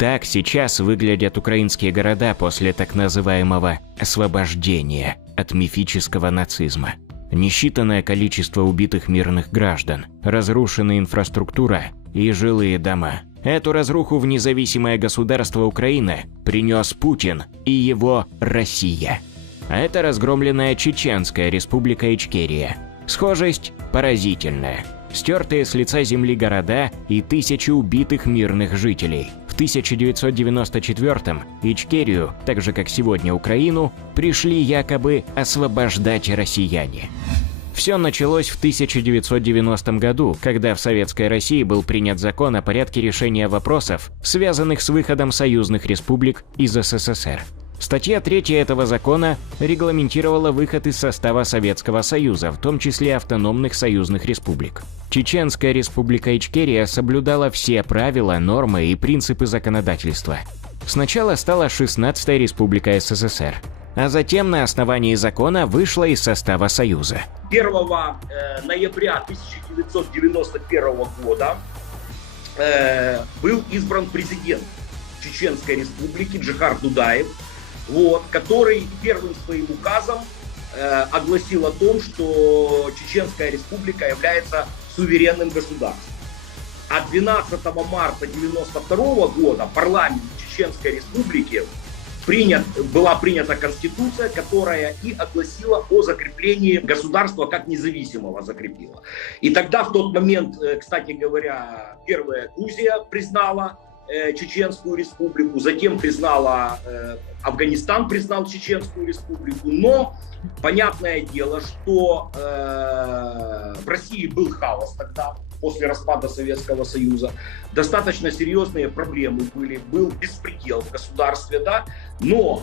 Так сейчас выглядят украинские города после так называемого «освобождения» от мифического нацизма. Несчитанное количество убитых мирных граждан, разрушенная инфраструктура и жилые дома. Эту разруху в независимое государство Украины принес Путин и его Россия. А это разгромленная Чеченская республика Ичкерия. Схожесть поразительная. Стертые с лица земли города и тысячи убитых мирных жителей. В 1994-м Ичкерию, так же как сегодня Украину, пришли якобы освобождать россияне. Все началось в 1990 году, когда в Советской России был принят закон о порядке решения вопросов, связанных с выходом союзных республик из СССР. Статья 3 этого закона регламентировала выход из состава Советского Союза, в том числе автономных союзных республик. Чеченская республика Ичкерия соблюдала все правила, нормы и принципы законодательства. Сначала стала 16-я республика СССР, а затем на основании закона вышла из состава Союза. 1 ноября 1991 года был избран президент Чеченской республики Джохар Дудаев, который первым своим указом огласил о том, что Чеченская республика является суверенным государством. А 12 марта 1992 года в парламенте Чеченской республики была принята конституция, которая и огласила о закреплении государства как независимого закрепила. И тогда в тот момент, кстати говоря, первая Грузия признала Чеченскую республику, затем Афганистан признал Чеченскую республику, но понятное дело, что в России был хаос тогда, после распада Советского Союза, достаточно серьезные проблемы были, был беспредел в государстве, да, но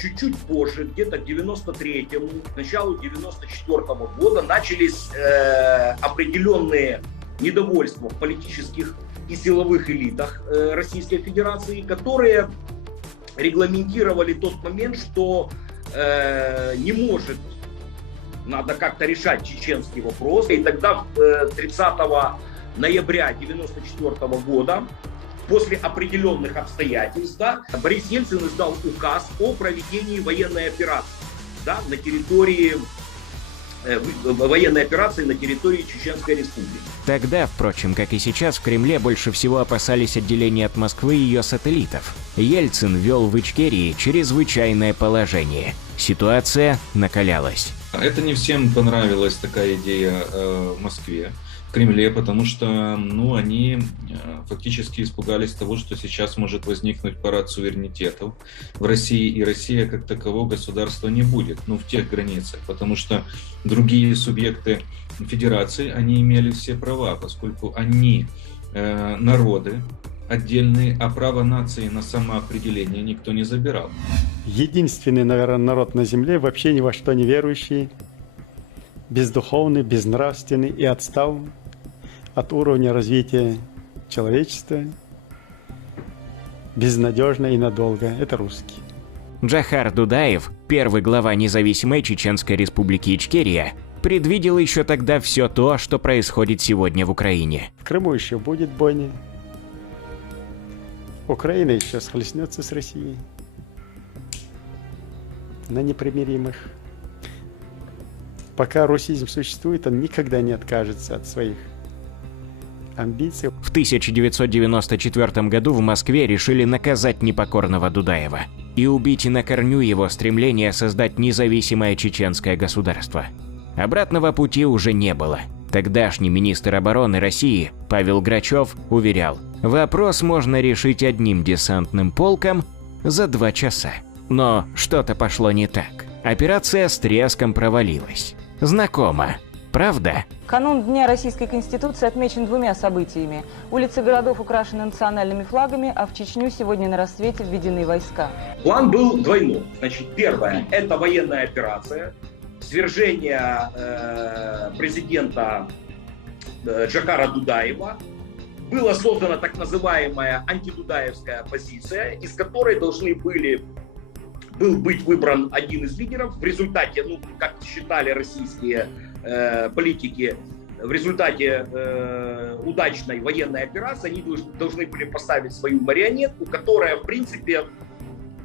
чуть-чуть позже, где-то к 93-му, к началу 94-го года начались определенные недовольства в политических и силовых элитах Российской Федерации, которые регламентировали тот момент, что не может, надо как-то решать чеченский вопрос. И тогда 30 ноября 1994 года, после определенных обстоятельств, да, Борис Ельцин издал указ о проведении военной операции, да, на территории Чеченской республики. Тогда, впрочем, как и сейчас, в Кремле больше всего опасались отделения от Москвы и ее сателлитов. Ельцин ввел в Ичкерии чрезвычайное положение. Ситуация накалялась. Это не всем понравилась такая идея в Москве, в Кремле, потому что они фактически испугались того, что сейчас может возникнуть парад суверенитетов в России, и Россия как такового государства не будет, в тех границах, потому что другие субъекты федерации, они имели все права, поскольку они народы отдельные, а право нации на самоопределение никто не забирал. Единственный, наверное, народ на земле, вообще ни во что не верующий, бездуховный, безнравственный и отстал от уровня развития человечества, безнадежно и надолго. Это русские. Джохар Дудаев, первый глава независимой Чеченской республики Ичкерия, предвидел еще тогда все то, что происходит сегодня в Украине. В Крыму еще будет бойня. Украина еще схлестнется с Россией на непримиримых. Пока русизм существует, он никогда не откажется от своих амбиций. В 1994 году в Москве решили наказать непокорного Дудаева и убить на корню его стремление создать независимое чеченское государство. Обратного пути уже не было. Тогдашний министр обороны России Павел Грачев уверял, вопрос можно решить одним десантным полком за 2 часа. Но что-то пошло не так. Операция с треском провалилась. Знакомо, правда? Канун Дня Российской Конституции отмечен 2 событиями. Улицы городов украшены национальными флагами, а в Чечню сегодня на рассвете введены войска. План был двойной. Первое – это военная операция. Свержение президента Джохара Дудаева. Была создана так называемая антидудаевская оппозиция, из которой был быть выбран один из лидеров. В результате, как считали российские политики, в результате удачной военной операции они должны были поставить свою марионетку, которая, в принципе,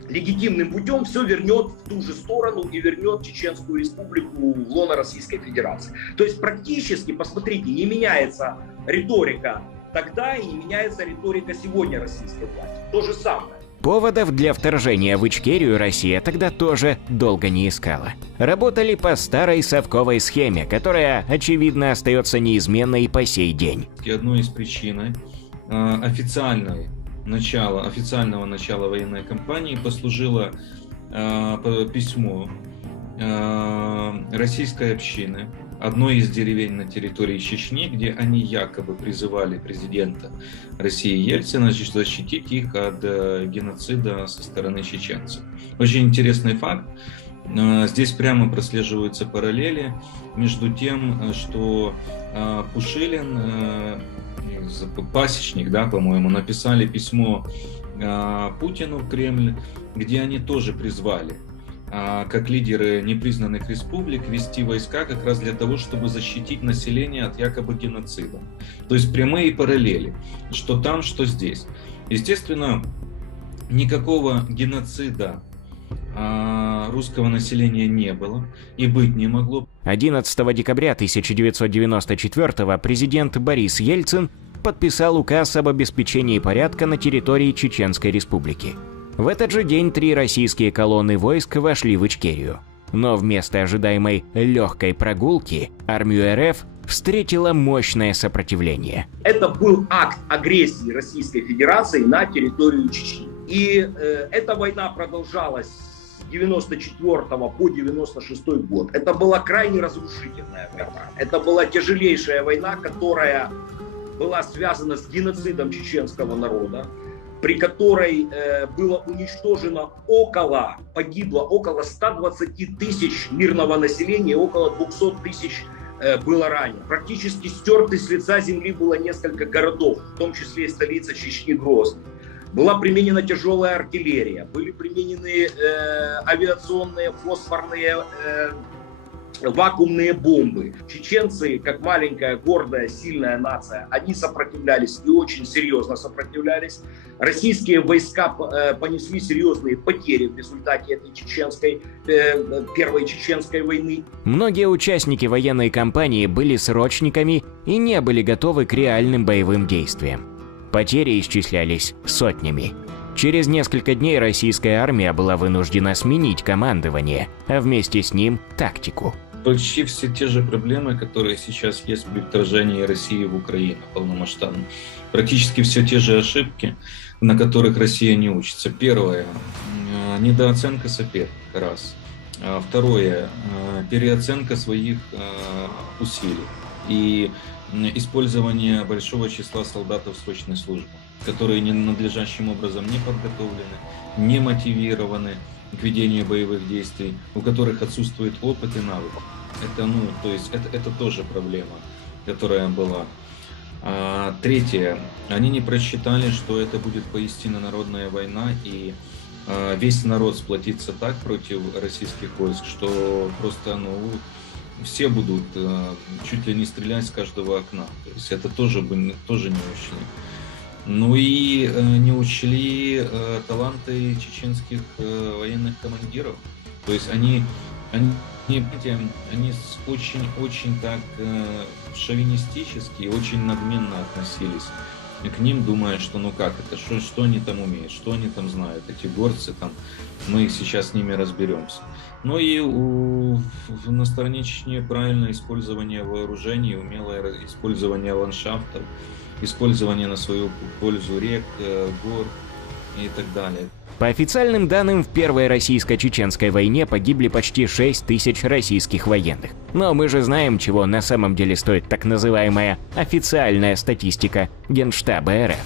легитимным путем все вернет в ту же сторону и вернет Чеченскую республику в лоно Российской Федерации. То есть практически, посмотрите, не меняется риторика тогда и не меняется риторика сегодня российской власти. То же самое. Поводов для вторжения в Ичкерию Россия тогда тоже долго не искала. Работали по старой совковой схеме, которая, очевидно, остается неизменной и по сей день. И одной из причин официального начала военной кампании послужило письмо российской общины одной из деревень на территории Чечни, где они якобы призывали президента России Ельцина защитить их от геноцида со стороны чеченцев. Очень интересный факт. Здесь прямо прослеживаются параллели между тем, что Пушилин, Пасечник, да, по-моему, написали письмо Путину в Кремль, где они тоже призвали как лидеры непризнанных республик вести войска как раз для того, чтобы защитить население от якобы геноцида. То есть прямые параллели, что там, что здесь. Естественно, никакого геноцида русского населения не было и быть не могло. 11 декабря 1994 президент Борис Ельцин подписал указ об обеспечении порядка на территории Чеченской республики. В этот же день 3 российские колонны войск вошли в Ичкерию. Но вместо ожидаемой легкой прогулки армию РФ встретило мощное сопротивление. Это был акт агрессии Российской Федерации на территорию Чечни. И эта война продолжалась с 94 по 96 год. Это была крайне разрушительная война. Это была тяжелейшая война, которая была связана с геноцидом чеченского народа, при которой было уничтожено погибло около 120 тысяч мирного населения, около 200 тысяч было ранено. Практически стерты с лица земли было несколько городов, в том числе и столица Чечни Грозный. Была применена тяжелая артиллерия, были применены авиационные фосфорные вакуумные бомбы. Чеченцы, как маленькая, гордая, сильная нация, они сопротивлялись и очень серьезно сопротивлялись. Российские войска понесли серьезные потери в результате этой первой чеченской войны. Многие участники военной кампании были срочниками и не были готовы к реальным боевым действиям. Потери исчислялись сотнями. Через несколько дней российская армия была вынуждена сменить командование, а вместе с ним тактику. Почти все те же проблемы, которые сейчас есть при вторжении России в Украину полномасштабно. Практически все те же ошибки, на которых Россия не учится. Первое – недооценка соперника, раз. Второе – переоценка своих усилий и использование большого числа солдатов срочной службы, которые надлежащим образом не подготовлены, не мотивированы к ведению боевых действий, у которых отсутствует опыт и навык. Это тоже проблема, которая была. Третье. Они не просчитали, что это будет поистине народная война, и весь народ сплотится так против российских войск, что просто все будут чуть ли не стрелять с каждого окна. То есть это тоже не учли. Ну и не учли таланты чеченских военных командиров. То есть они очень так шовинистически, очень надменно относились к ним, думая, что что они там умеют, что они там знают, эти горцы там, мы сейчас с ними разберемся. Ну и на стороне Чечни правильное использование вооружений, умелое использование ландшафтов, использование на свою пользу рек, гор и так далее. По официальным данным, в Первой российско-чеченской войне погибли почти 6 тысяч российских военных. Но мы же знаем, чего на самом деле стоит так называемая официальная статистика Генштаба РФ.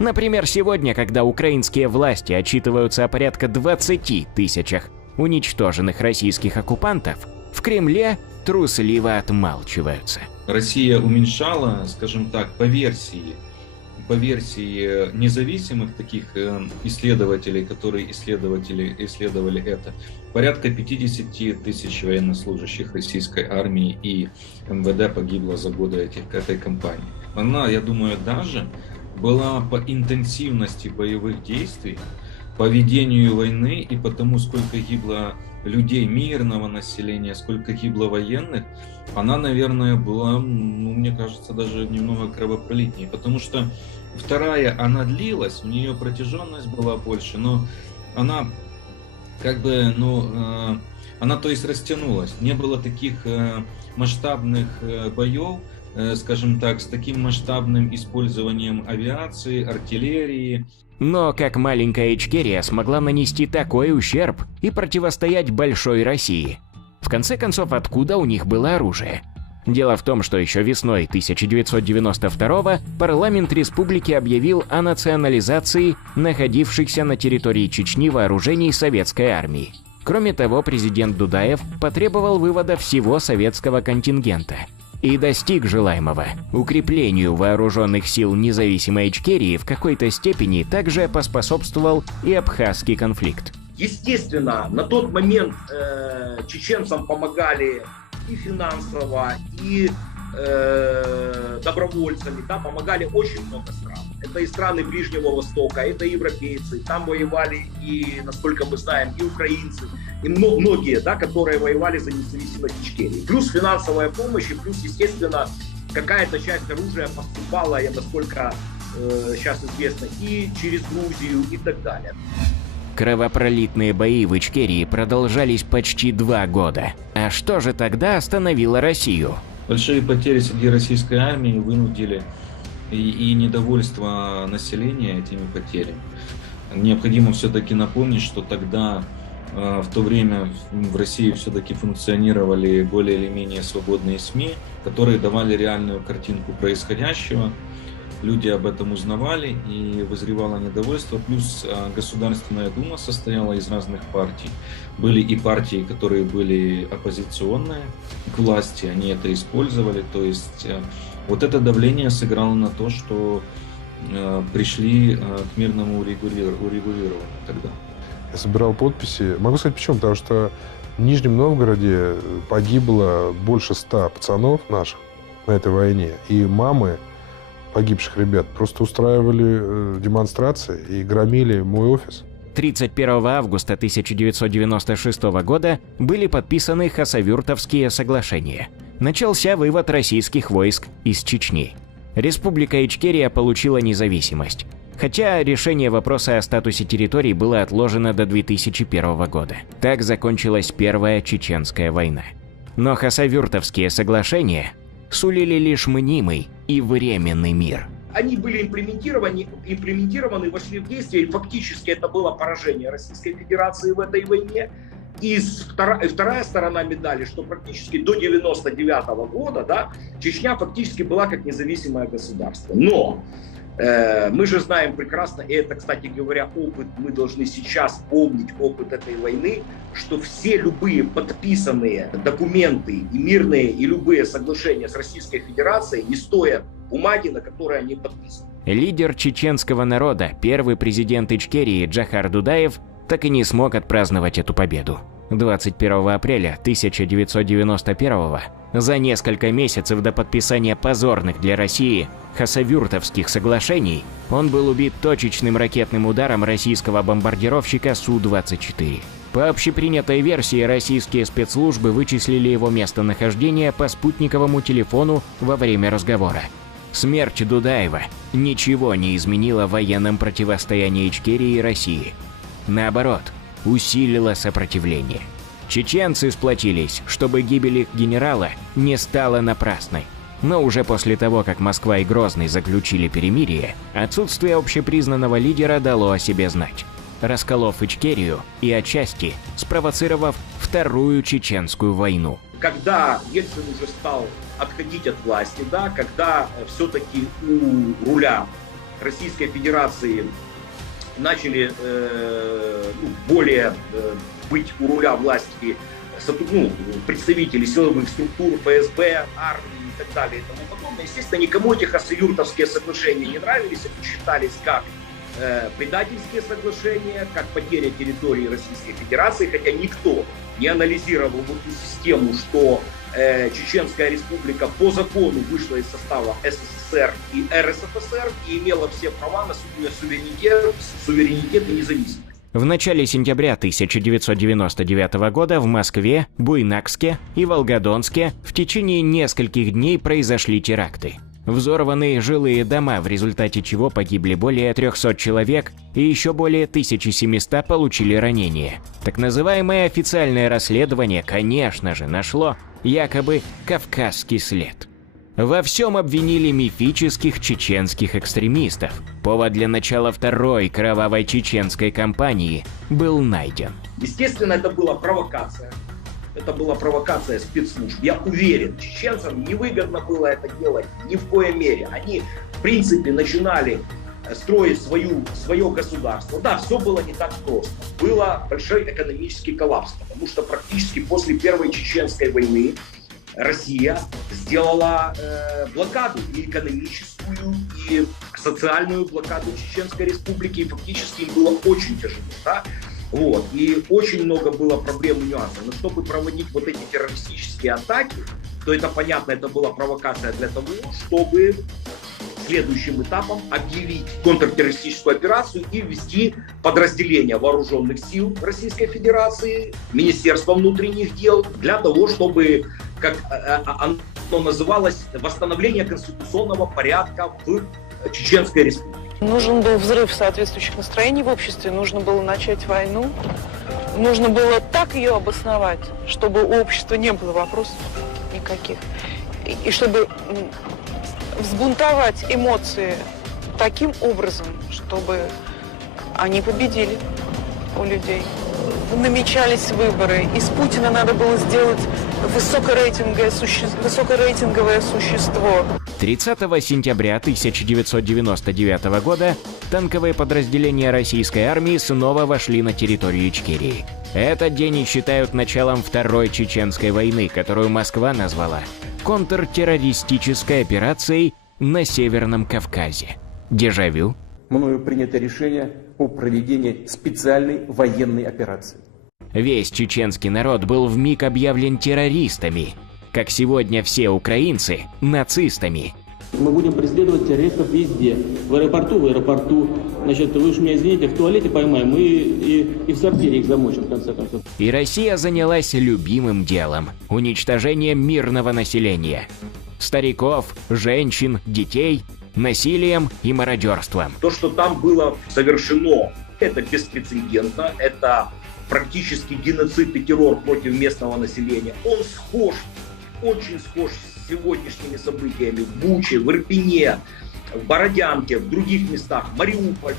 Например, сегодня, когда украинские власти отчитываются о порядка 20 тысячах уничтоженных российских оккупантов, в Кремле трусливо отмалчиваются. Россия уменьшала, скажем так, по версии по версии независимых таких исследователей, которые исследовали это, порядка 50 тысяч военнослужащих российской армии и МВД погибло за годы этой кампании. Она, я думаю, даже была по интенсивности боевых действий, по ведению войны и по тому, сколько гибло людей, мирного населения, сколько гибло военных, она, наверное, была, мне кажется, даже немного кровопролитнее, потому что вторая, она длилась, у нее протяженность была больше, но она она, то есть, растянулась. Не было таких масштабных боев, скажем так, с таким масштабным использованием авиации, артиллерии. Но как маленькая Ичкерия смогла нанести такой ущерб и противостоять большой России? В конце концов, откуда у них было оружие? Дело в том, что еще весной 1992 парламент республики объявил о национализации находившихся на территории Чечни вооружений советской армии. Кроме того, президент Дудаев потребовал вывода всего советского контингента и достиг желаемого. Укреплению вооруженных сил независимой Ичкерии в какой-то степени также поспособствовал и абхазский конфликт. Естественно, на тот момент чеченцам помогали и финансово, и добровольцами, да, помогали очень много стран. Это и страны Ближнего Востока, это европейцы, там воевали и, насколько мы знаем, и украинцы, и многие, да, которые воевали за независимость Ичкерии. Плюс финансовая помощь, и плюс, естественно, какая-то часть оружия поступала, насколько сейчас известно, и через Грузию и так далее. Кровопролитные бои в Ичкерии продолжались почти 2 года. А что же тогда остановило Россию? Большие потери среди российской армии вынудили и недовольство населения этими потерями. Необходимо все-таки напомнить, что тогда, в то время, в России все-таки функционировали более или менее свободные СМИ, которые давали реальную картинку происходящего. Люди об этом узнавали, и вызревало недовольство. Плюс Государственная Дума состояла из разных партий. Были и партии, которые были оппозиционные к власти, они это использовали. То есть вот это давление сыграло на то, что пришли к мирному урегулированию тогда. Я собирал подписи. Могу сказать почему. Потому что в Нижнем Новгороде погибло больше 100 пацанов наших на этой войне. И мамы погибших ребят просто устраивали демонстрации и громили мой офис. 31 августа 1996 года были подписаны Хасавюртовские соглашения. Начался вывод российских войск из Чечни. Республика Ичкерия получила независимость, хотя решение вопроса о статусе территорий было отложено до 2001 года. Так закончилась Первая Чеченская война. Но Хасавюртовские соглашения сулили лишь мнимый и временный мир. Они были имплементированы, вошли в действие, и фактически это было поражение Российской Федерации в этой войне. И вторая сторона медали, что практически до 1999 года, да, Чечня фактически была как независимое государство. Но мы же знаем прекрасно, и это, кстати говоря, опыт, мы должны сейчас помнить опыт этой войны, что все любые подписанные документы и мирные, и любые соглашения с Российской Федерацией не стоят бумаги, на которой они подписаны. Лидер чеченского народа, первый президент Ичкерии Джохар Дудаев, так и не смог отпраздновать эту победу. 21 апреля 1991 за несколько месяцев до подписания позорных для России Хасавюртовских соглашений, он был убит точечным ракетным ударом российского бомбардировщика Су-24. По общепринятой версии, российские спецслужбы вычислили его местонахождение по спутниковому телефону во время разговора. Смерть Дудаева ничего не изменила в военном противостоянии Ичкерии и России. Наоборот, усилила сопротивление. Чеченцы сплотились, чтобы гибель их генерала не стала напрасной. Но уже после того, как Москва и Грозный заключили перемирие, отсутствие общепризнанного лидера дало о себе знать, расколов Ичкерию и отчасти спровоцировав Вторую Чеченскую войну. Когда Ельцин уже стал отходить от власти, да, когда все-таки у руля Российской Федерации начали более быть у руля власти представителей силовых структур, ФСБ, армии и так далее и тому подобное. Естественно, никому эти Хасавюртовские соглашения не нравились, они считались как предательские соглашения, как потеря территории Российской Федерации, хотя никто не анализировал эту систему, что Чеченская Республика по закону вышла из состава СССР и РСФСР и имела все права на суверенитет и независимость. В начале сентября 1999 года в Москве, Буйнакске и Волгодонске в течение нескольких дней произошли теракты. Взорваны жилые дома, в результате чего погибли более 300 человек и еще более 1700 получили ранения. Так называемое официальное расследование, конечно же, нашло якобы кавказский след. Во всем обвинили мифических чеченских экстремистов. Повод для начала второй кровавой чеченской кампании был найден. Естественно, это была провокация. Это была провокация спецслужб. Я уверен, чеченцам невыгодно было это делать ни в коей мере. Они, в принципе, начинали строить свое государство. Да, все было не так просто. Был большой экономический коллапс, потому что практически после Первой Чеченской войны Россия сделала блокаду, и экономическую, и социальную блокаду Чеченской Республики, и фактически им было очень тяжело. Да? Вот. И очень много было проблем и нюансов. Но чтобы проводить вот эти террористические атаки, то это понятно, это была провокация для того, чтобы следующим этапом объявить контртеррористическую операцию и ввести подразделения вооруженных сил Российской Федерации, Министерства внутренних дел, для того, чтобы, как оно называлось, восстановление конституционного порядка в Чеченской Республике. Нужен был взрыв соответствующих настроений в обществе, нужно было начать войну, нужно было так ее обосновать, чтобы у общества не было вопросов никаких, и чтобы взбунтовать эмоции таким образом, чтобы они победили у людей. Намечались выборы, из Путина надо было сделать высокорейтинговое существо. 30 сентября 1999 года танковые подразделения российской армии снова вошли на территорию Ичкерии. Этот день и считают началом Второй Чеченской войны, которую Москва назвала контртеррористической операцией на Северном Кавказе. Дежавю? Мною принято решение о проведении специальной военной операции. Весь чеченский народ был вмиг объявлен террористами, как сегодня все украинцы – нацистами. Мы будем преследовать террористов везде. В аэропорту. Значит, вы уж меня извините, в туалете поймаем и в сортире их замочим, в конце концов. И Россия занялась любимым делом – уничтожением мирного населения. Стариков, женщин, детей, насилием и мародерством. То, что там было совершено, это беспрецедентно, это практически геноцид и террор против местного населения. Он схож, очень схож с сегодняшними событиями в Буче, в Ирпене, в Бородянке, в других местах, Мариуполь,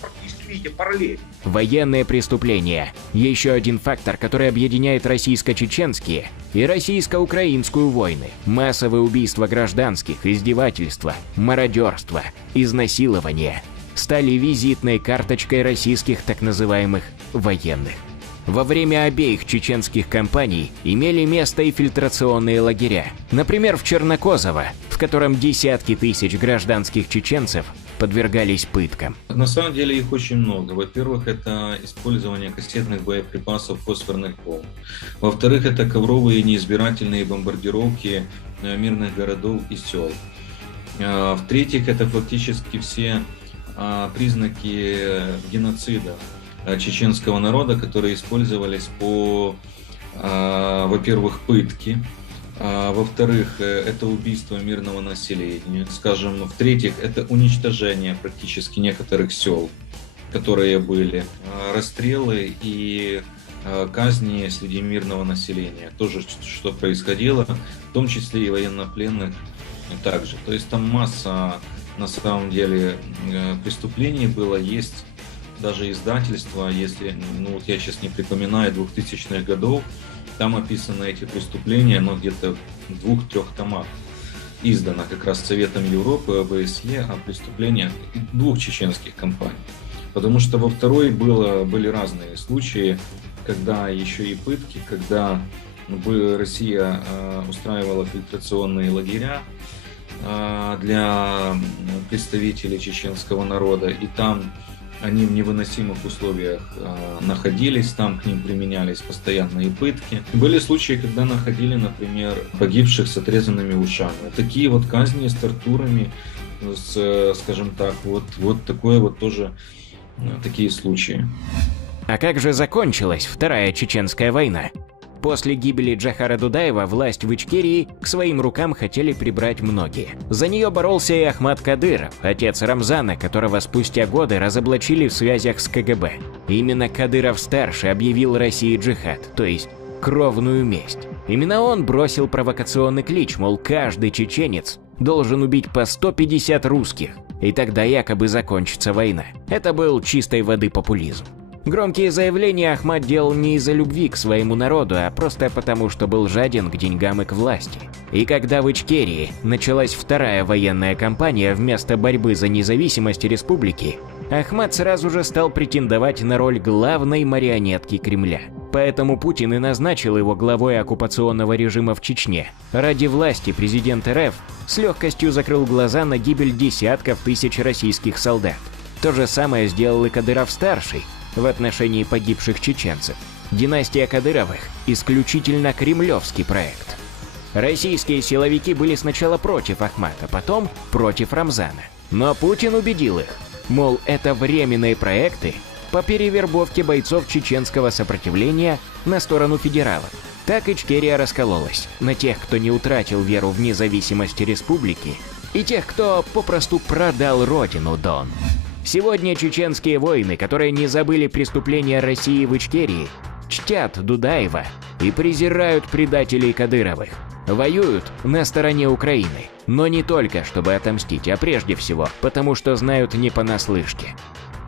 практически, видите, параллель. Военные преступления – еще один фактор, который объединяет российско-чеченские и российско-украинскую войны. Массовые убийства гражданских, издевательства, мародерство, изнасилования стали визитной карточкой российских так называемых военных. Во время обеих чеченских кампаний имели место и фильтрационные лагеря. Например, в Чернокозово, в котором десятки тысяч гражданских чеченцев подвергались пыткам. На самом деле их очень много. Во-первых, это использование кассетных боеприпасов фосфорных бомб. Во-вторых, это ковровые неизбирательные бомбардировки мирных городов и сел. В-третьих, это фактически все признаки геноцида чеченского народа, которые использовались по, во-первых, пытки, во-вторых, это убийство мирного населения, скажем, в-третьих, это уничтожение практически некоторых сел, которые были, расстрелы и казни среди мирного населения, тоже что происходило, в том числе и военнопленных также. То есть там масса, на самом деле, преступлений было, есть даже издательство, если, вот я сейчас не припоминаю, 2000-х годов, там описаны эти преступления, но где-то в 2-3 томах издано как раз Советом Европы, ОБСЕ о преступлениях 2 чеченских компаний. Потому что во второй были разные случаи, когда еще и пытки, когда Россия устраивала фильтрационные лагеря для представителей чеченского народа, и там они в невыносимых условиях находились, там к ним применялись постоянные пытки. Были случаи, когда находили, например, погибших с отрезанными ушами. Такие вот казни с тортурами, скажем так, вот такое вот тоже, такие случаи. А как же закончилась Вторая Чеченская война? После гибели Джохара Дудаева власть в Ичкерии к своим рукам хотели прибрать многие. За нее боролся и Ахмат Кадыров, отец Рамзана, которого спустя годы разоблачили в связях с КГБ. Именно Кадыров-старший объявил России джихад, то есть кровную месть. Именно он бросил провокационный клич, мол, каждый чеченец должен убить по 150 русских, и тогда якобы закончится война. Это был чистой воды популизм. Громкие заявления Ахмат делал не из-за любви к своему народу, а просто потому, что был жаден к деньгам и к власти. И когда в Ичкерии началась вторая военная кампания вместо борьбы за независимость республики, Ахмат сразу же стал претендовать на роль главной марионетки Кремля. Поэтому Путин и назначил его главой оккупационного режима в Чечне. Ради власти президент РФ с легкостью закрыл глаза на гибель десятков тысяч российских солдат. То же самое сделал и Кадыров-старший в отношении погибших чеченцев. Династия Кадыровых – исключительно кремлевский проект. Российские силовики были сначала против Ахмата, потом против Рамзана. Но Путин убедил их, мол, это временные проекты по перевербовке бойцов чеченского сопротивления на сторону федералов. Так Ичкерия раскололась на тех, кто не утратил веру в независимость республики, и тех, кто попросту продал родину Дон. Сегодня чеченские воины, которые не забыли преступления России в Ичкерии, чтят Дудаева и презирают предателей Кадыровых. Воюют на стороне Украины, но не только чтобы отомстить, а прежде всего потому, что знают не понаслышке.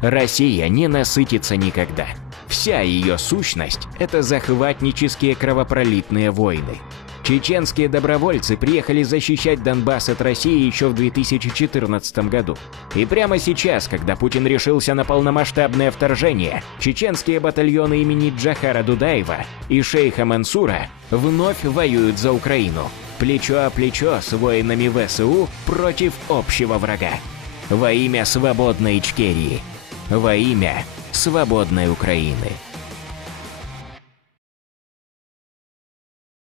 Россия не насытится никогда. Вся ее сущность – это захватнические кровопролитные войны. Чеченские добровольцы приехали защищать Донбасс от России еще в 2014 году. И прямо сейчас, когда Путин решился на полномасштабное вторжение, чеченские батальоны имени Джохара Дудаева и шейха Мансура вновь воюют за Украину, плечо о плечо с воинами ВСУ против общего врага. Во имя свободной Ичкерии. Во имя свободной Украины.